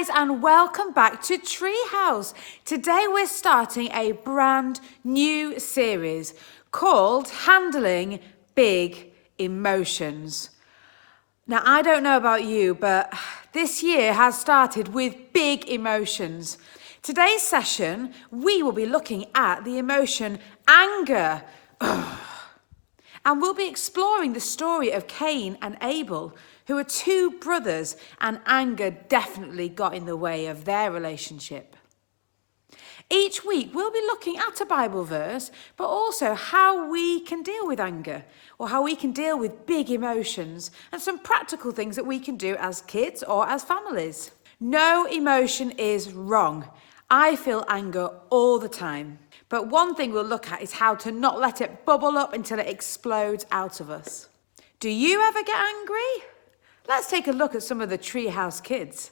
guys, and welcome back to Treehouse. Today we're starting a brand new series called Handling Big Emotions. Now, I don't know about you, but this year has started with big emotions. Today's session, we will be looking at the emotion anger. And we'll be exploring the story of Cain and Abel, who are two brothers, and anger definitely got in the way of their relationship. Each week we'll be looking at a Bible verse, but also how we can deal with anger, or how we can deal with big emotions, and some practical things that we can do as kids or as families. No emotion is wrong. I feel anger all the time. But one thing we'll look at is how to not let it bubble up until it explodes out of us. Do you ever get angry? Let's take a look at some of the Treehouse kids.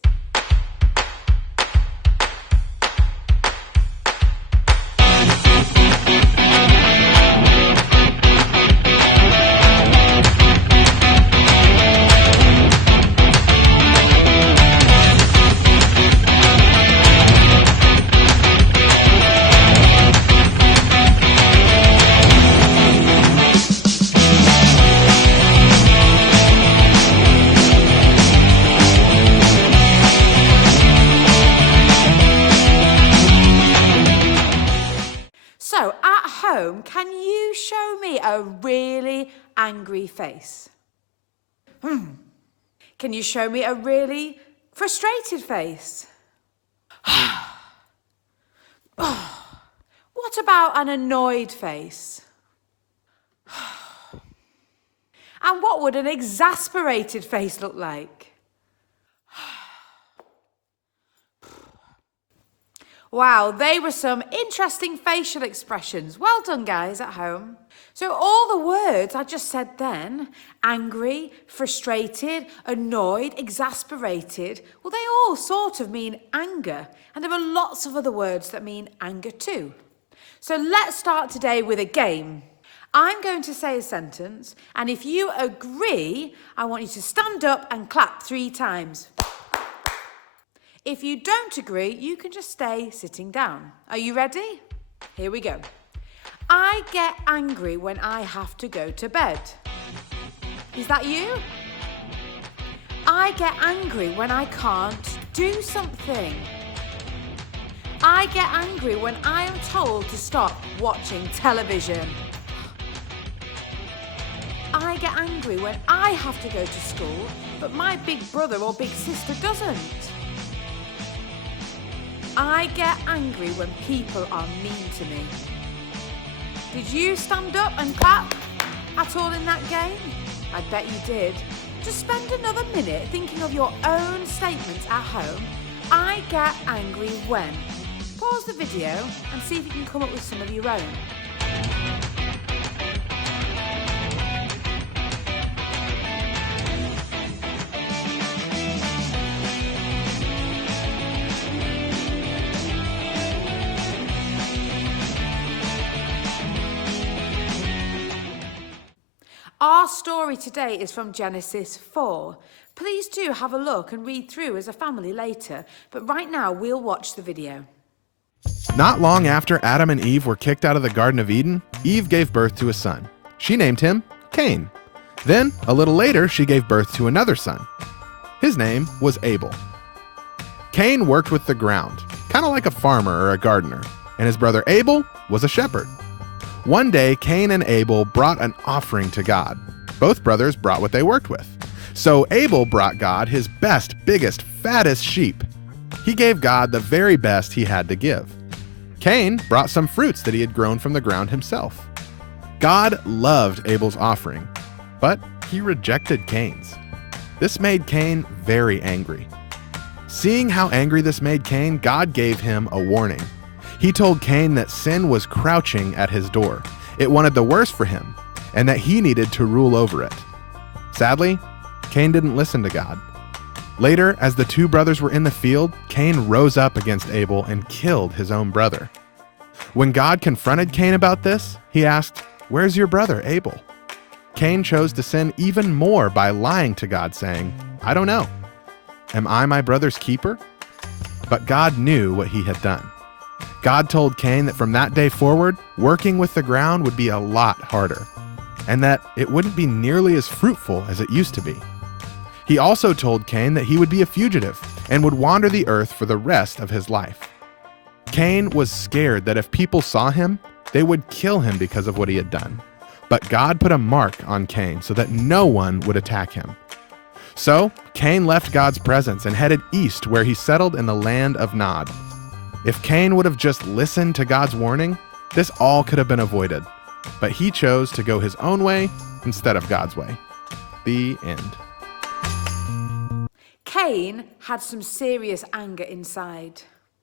So, at home, can you show me a really angry face? Can you show me a really frustrated face? What about an annoyed face? And what would an exasperated face look like? Wow, they were some interesting facial expressions. Well done, guys, at home. So all the words I just said then, angry, frustrated, annoyed, exasperated, well, they all sort of mean anger. And there are lots of other words that mean anger too. So let's start today with a game. I'm going to say a sentence, and if you agree, I want you to stand up and clap 3 times. If you don't agree, you can just stay sitting down. Are you ready? Here we go. I get angry when I have to go to bed. Is that you? I get angry when I can't do something. I get angry when I am told to stop watching television. I get angry when I have to go to school, but my big brother or big sister doesn't. I get angry when people are mean to me. Did you stand up and clap at all in that game? I bet you did. Just spend another minute thinking of your own statements at home. I get angry when. Pause the video and see if you can come up with some of your own. Our story today is from Genesis 4. Please do have a look and read through as a family later, but right now we'll watch the video. Not long after Adam and Eve were kicked out of the Garden of Eden, Eve gave birth to a son. She named him Cain. Then, a little later, she gave birth to another son. His name was Abel. Cain worked with the ground, kind of like a farmer or a gardener, and his brother Abel was a shepherd. One day, Cain and Abel brought an offering to God. Both brothers brought what they worked with. So Abel brought God his best, biggest, fattest sheep. He gave God the very best he had to give. Cain brought some fruits that he had grown from the ground himself. God loved Abel's offering, but he rejected Cain's. This made Cain very angry. Seeing how angry this made Cain, God gave him a warning. He told Cain that sin was crouching at his door. It wanted the worst for him, and that he needed to rule over it. Sadly, Cain didn't listen to God. Later, as the two brothers were in the field, Cain rose up against Abel and killed his own brother. When God confronted Cain about this, he asked, "Where's your brother, Abel?" Cain chose to sin even more by lying to God, saying, "I don't know. Am I my brother's keeper?" But God knew what he had done. God told Cain that from that day forward, working with the ground would be a lot harder, and that it wouldn't be nearly as fruitful as it used to be. He also told Cain that he would be a fugitive and would wander the earth for the rest of his life. Cain was scared that if people saw him, they would kill him because of what he had done. But God put a mark on Cain so that no one would attack him. So Cain left God's presence and headed east, where he settled in the land of Nod. If Cain would have just listened to God's warning, this all could have been avoided. But he chose to go his own way instead of God's way. The end. Cain had some serious anger inside.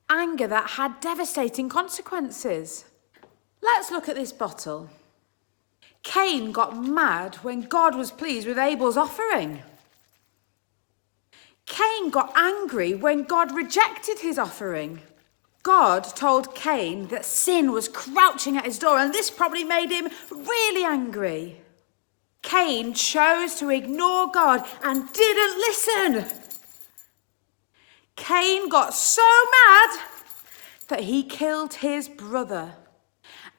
Anger that had devastating consequences. Let's look at this bottle. Cain got mad when God was pleased with Abel's offering. Cain got angry when God rejected his offering. God told Cain that sin was crouching at his door, and this probably made him really angry. Cain chose to ignore God and didn't listen. Cain got so mad that he killed his brother.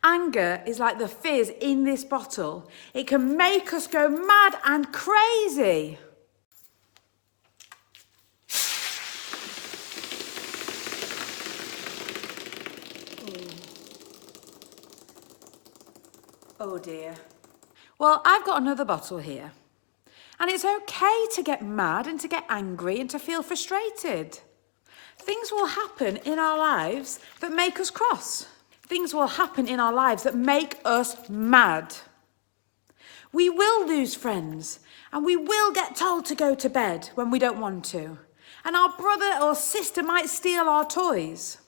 Anger is like the fizz in this bottle. It can make us go mad and crazy. Oh dear. Well, I've got another bottle here. And it's okay to get mad and to get angry and to feel frustrated. Things will happen in our lives that make us cross. Things will happen in our lives that make us mad. We will lose friends, and we will get told to go to bed when we don't want to. And our brother or sister might steal our toys.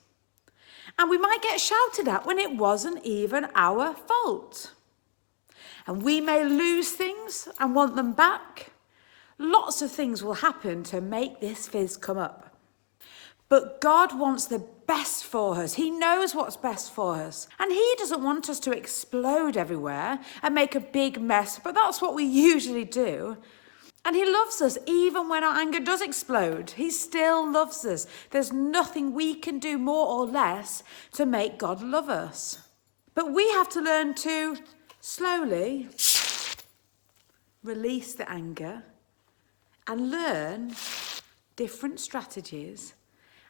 And we might get shouted at when it wasn't even our fault. And we may lose things and want them back. Lots of things will happen to make this fizz come up. But God wants the best for us. He knows what's best for us. And he doesn't want us to explode everywhere and make a big mess, but that's what we usually do. And he loves us even when our anger does explode. He still loves us. There's nothing we can do more or less to make God love us. But we have to learn to slowly release the anger and learn different strategies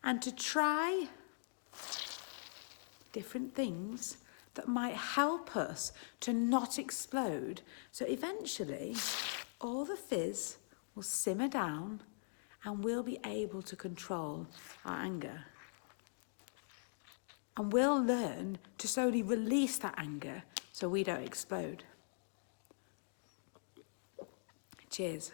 and to try different things that might help us to not explode. So eventually, all the fizz will simmer down and we'll be able to control our anger. And we'll learn to slowly release that anger so we don't explode. Cheers.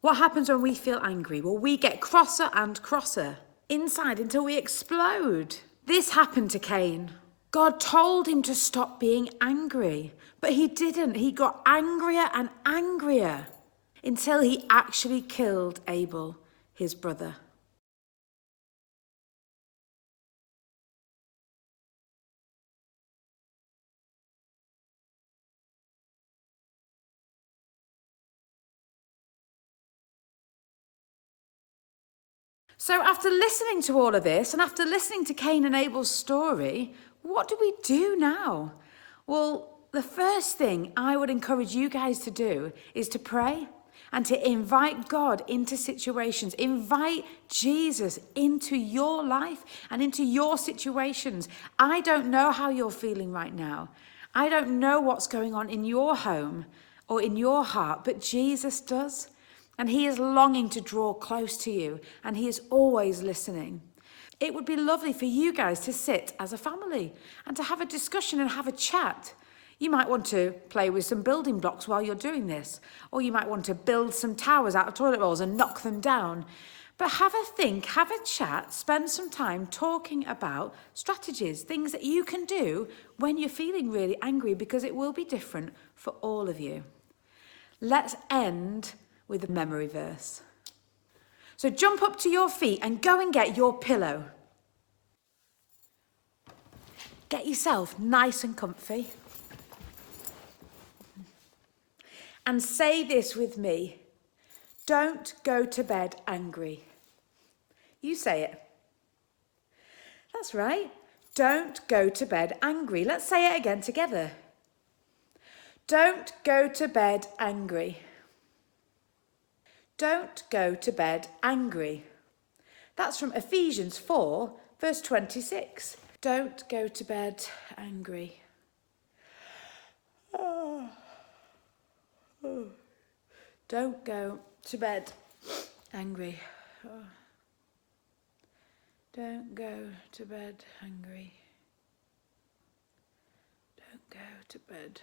What happens when we feel angry? Well, we get crosser and crosser inside until we explode. This happened to Cain. God told him to stop being angry, but he didn't. He got angrier and angrier until he actually killed Abel, his brother. So after listening to all of this, and after listening to Cain and Abel's story, what do we do now? Well, the first thing I would encourage you guys to do is to pray and to invite God into situations. Invite Jesus into your life and into your situations. I don't know how you're feeling right now. I don't know what's going on in your home or in your heart, but Jesus does. And he is longing to draw close to you, and he is always listening. It would be lovely for you guys to sit as a family and to have a discussion and have a chat. You might want to play with some building blocks while you're doing this, or you might want to build some towers out of toilet rolls and knock them down. But have a think, have a chat, spend some time talking about strategies, things that you can do when you're feeling really angry, because it will be different for all of you. Let's end with a memory verse. So jump up to your feet and go and get your pillow. Get yourself nice and comfy. And say this with me. Don't go to bed angry. You say it. That's right. Don't go to bed angry. Let's say it again together. Don't go to bed angry. Don't go to bed angry. That's from Ephesians 4, verse 26. Don't go to bed angry. Don't go to bed angry. Don't go to bed angry. Don't go to bed